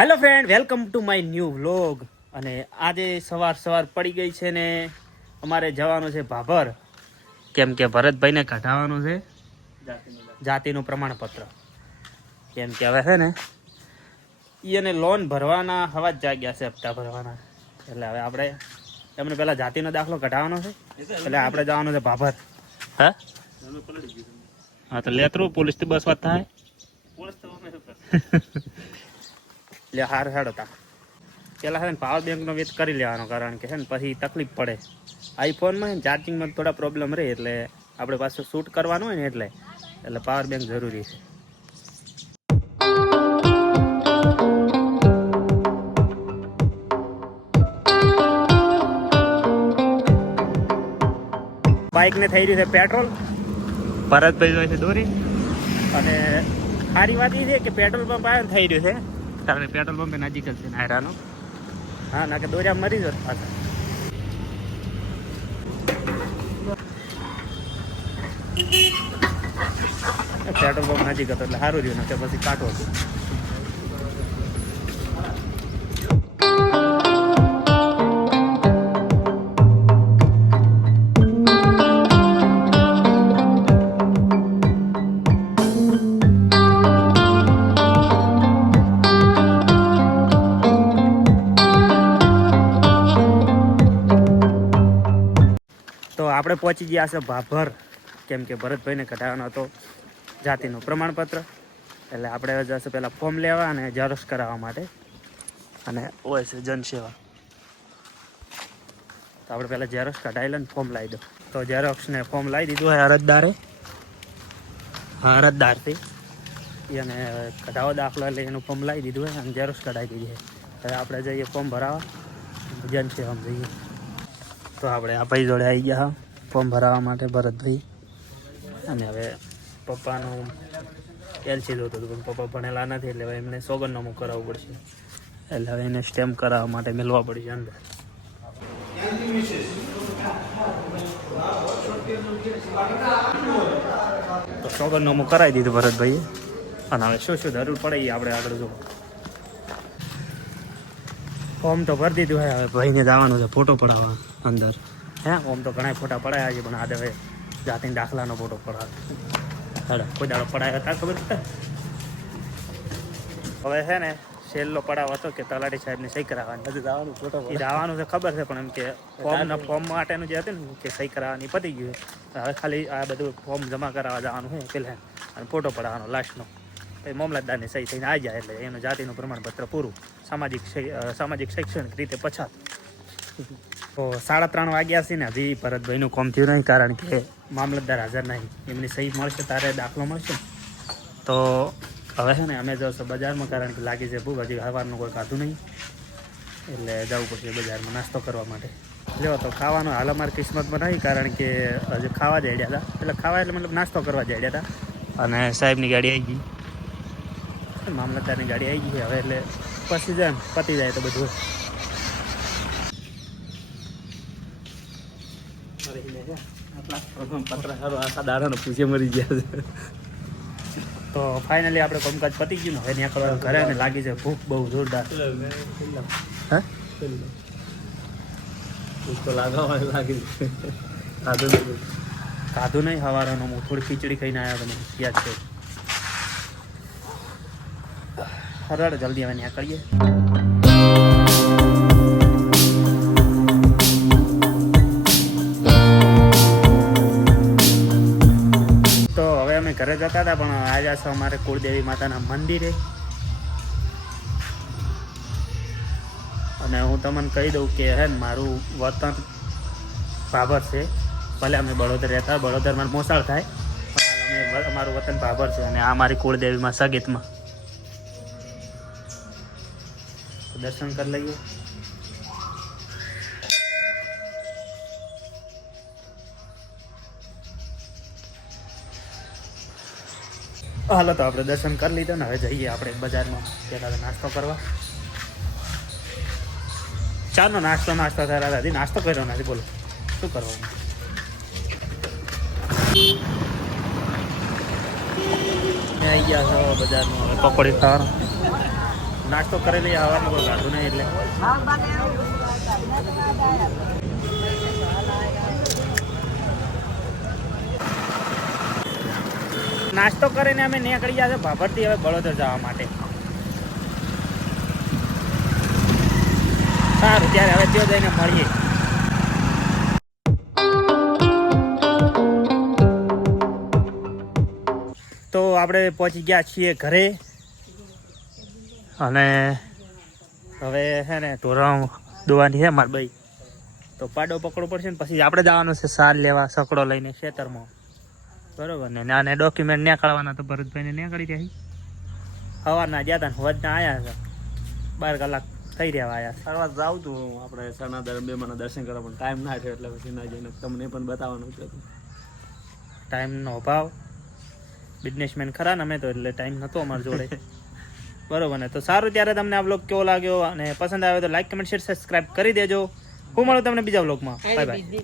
Hello friend, welcome to my new vlog. અને આજે સવાર પડી ગઈ છે ને અમારે જવાનું છે ભાભર, કેમ કે ભરતભાઈને કઢાવવાનું છે જાતિનું પ્રમાણપત્ર. કેમ કે હવે છે ને એને લોન ભરવાના હવા જ જાગ્યા છે, હપ્તા ભરવાના. એટલે હવે આપણે એમને પહેલાં જાતિનો દાખલો કઢાવવાનો છે, એટલે આપણે જવાનું છે ભાભર. હા તો લેતરું પોલીસથી બસ વાત થાય એટલે હાર હેડ હતા. પેલા છે ને પાવર બેંકનો વેચ કરી લેવાનો, કારણ કે છે ને પછી તકલીફ પડે. આઈફોનમાં ને ચાર્જિંગમાં થોડા પ્રોબ્લેમ રહે, એટલે આપણે પાછું શૂટ કરવાનું હોય ને એટલે પાવર બેંક જરૂરી છે. બાઇકને થઈ રહ્યું છે પેટ્રોલ, ભરતભાઈ જોઈએ છે દોરી. અને સારી વાત એ છે કે પેટ્રોલ પંપ આવે થઈ રહ્યું છે, કારણ કે પેટ્રોલ પંપે નજીક જ છે નાયરાનો. હા, ના કે દોર્યા મરી જત પાછા. પેટ્રોલ પંપ નજીક હતો એટલે સારું રહ્યું, ને કે પછી કાઢવો હતું. તો આપણે પહોંચી ગયા છે ભાભર, કેમ કે ભરતભાઈને કઢાવવાનો હતો જાતિનું પ્રમાણપત્ર. એટલે આપણે જશે પહેલાં ફોર્મ લેવા અને ઝેરોક્ષ કરાવવા માટે, અને હોય છે જનસેવા. તો આપણે પહેલાં ઝેરોક્ષ કઢાવી લઈને ફોર્મ લાવી દો. તો ઝેરોક્ષને ફોર્મ લાવી દીધું હોય અરજદારે. હા, અરજદારથી એને કઢાવો દાખલો એટલે એનું ફોર્મ લાવી દીધું હોય અને ઝેરોક્ષ કઢાવી દીધી છે. હવે આપણે જઈએ ફોર્મ ભરાવા જનસેવામાં જઈએ. તો આપણે આ ભાઈ જોડે આવી ગયા ફોર્મ ભરાવવા માટે, ભરતભાઈ. અને હવે પપ્પાનું એલસી જોતું હતું, પણ પપ્પા ભણેલા નથી, એટલે હવે એમને સોગંદનામું કરાવવું પડશે. એટલે હવે એને સ્ટેમ્પ કરાવવા માટે મેળવા પડશે અંદર. તો સોગંદનામું કરાવી દીધું ભરતભાઈએ. અને હવે શું જરૂર પડે એ આપણે આગળ જો. ફોર્મ તો ભરી દીધું હોય, હવે ભાઈને જવાનું છે ફોટો પડાવવા અંદર. ઓમ તો ઘણા ફોટા પડાયા છે, પણ આજે હવે જાતિના દાખલાનો ફોટો પડાવે. કોઈ દાડો પડાયા હતા ખબર છે. હવે છે ને છેલ્લો પડાવ હતો કે તલાટી સાહેબને સહી કરાવવાની. બધું જવાનું ફોટો જવાનું છે ખબર છે, પણ એમ કે ફોર્મ માટેનું જે હતું ને કે સહી કરાવવાની પતી ગયું. હવે ખાલી આ બધું ફોર્મ જમા કરાવવા જવાનું છે પહેલાં, અને ફોટો પડાવવાનો લાસ્ટનો. પછી મામલતદારને સહી થઈને આવી જાય એટલે એનું જાતિનું પ્રમાણપત્ર પૂરું. સામાજિક શૈક્ષણિક રીતે પછાત. તો 3:30 વાગ્યા છે ને હજી ભરતભાઈનું કામ થયું નહીં, કારણ કે મામલતદાર હાજર નહીં. એમની સહી મળશે ત્યારે દાખલો મળશે. તો હવે છે ને અમે જશું બજારમાં, કારણ કે લાગી છે ભૂખ. હજી સવારનું કોઈ ખાધું નહીં, એટલે જવું પડશે બજારમાં નાસ્તો કરવા માટે. લ્યો, તો ખાવાનો હાલ અમારી કિસ્મતમાં નહીં, કારણ કે હજી ખાવા જ હેડ્યા હતા. એટલે ખાવા એટલે મતલબ નાસ્તો કરવા જ હેડ્યા હતા. અને સાહેબની ગાડી આવી ગઈ, મામલતદારની ગાડી આવી ગઈ છે હવે. એટલે પછી જાય પતી જાય તો બધું. મરી ગયા છે. તો ફાઇનલી આપણે કામકાજ પતી ગયું ને હવે ત્યાં કરવાનું ઘરે, અને લાગી છે ભૂખ બહુ જોરદાર. ભૂખ તો લાગી ખાધું નહીં સવારનું. હું થોડી ખીચડી ખાઈને આવ્યો, તમે યાદ છે. હરડ જલ્દી હવે ત્યાં કરીએ. ઘરે જતા હતા, પણ આવ્યા છે અમારે કુળદેવી માતાના મંદિરે. અને હું તમને કહી દઉં કે હે ને મારું વતન ભાભર છે. ભલે અમે બળોદર રહેતા, બળોદરમાં મોસાળ થાય, પણ અમારું વતન ભાભર છે. અને આ મારી કુળદેવીમાં સગીતમાં દર્શન કરી લઈએ. હાલો, તો આપણે દર્શન કરી લીધા ને હવે જઈએ આપણે બજારમાં પહેલાં નાસ્તો કરવા. ચાનો નાસ્તો થયા હતી, નાસ્તો કર્યો નથી. બોલો શું કરવાનું. આવી ગયા છો બજારમાં પકોડી ખાવાનું. નાસ્તો કરી લઈએ હવાનું કોઈ ગાઢું નહીં એટલે નાસ્તો કરીને અમે નીકળી ગયા છે ભાભરથી હવે બળોદર જવા માટે. સારું ત્યારે હવે ત્યાં જઈને મળીએ. તો આપણે પહોંચી ગયા છીએ ઘરે અને હવે છે ને ઢોરણ દોવાની છે મારે ભાઈ તો પાડો પકડવો પડશે ને પછી આપણે જવાનું છે સાર લેવા સકડો લઈને ખેતરમાં બરોબર ને નાને ડોક્યુમેન્ટ નીકળવાના તો ભરતભાઈને નીકળી રહ્યા સવારના ગયા હતા વધના આવ્યા છે 12 કલાક થઈ રહ્યા આવ્યા ફરવા જાઉં તું આપણે સરના દરમિયાન દર્શન કરવા પણ ટાઈમ ના થયો એટલે પછી ના જઈને તમને પણ બતાવવાનું છે. ટાઈમનો અભાવ બિઝનેસમેન ખરા ને અમે તો એટલે ટાઈમ નહોતો અમારી જોડે બરોબર ને. તો સારું ત્યારે તમને આ બ્લોગ કેવો લાગ્યો અને પસંદ આવ્યો તો લાઈક કમેન્ટ શેર સબસ્ક્રાઇબ કરી દેજો. હું મળું તમને બીજા બ્લોગમાં. Bye bye.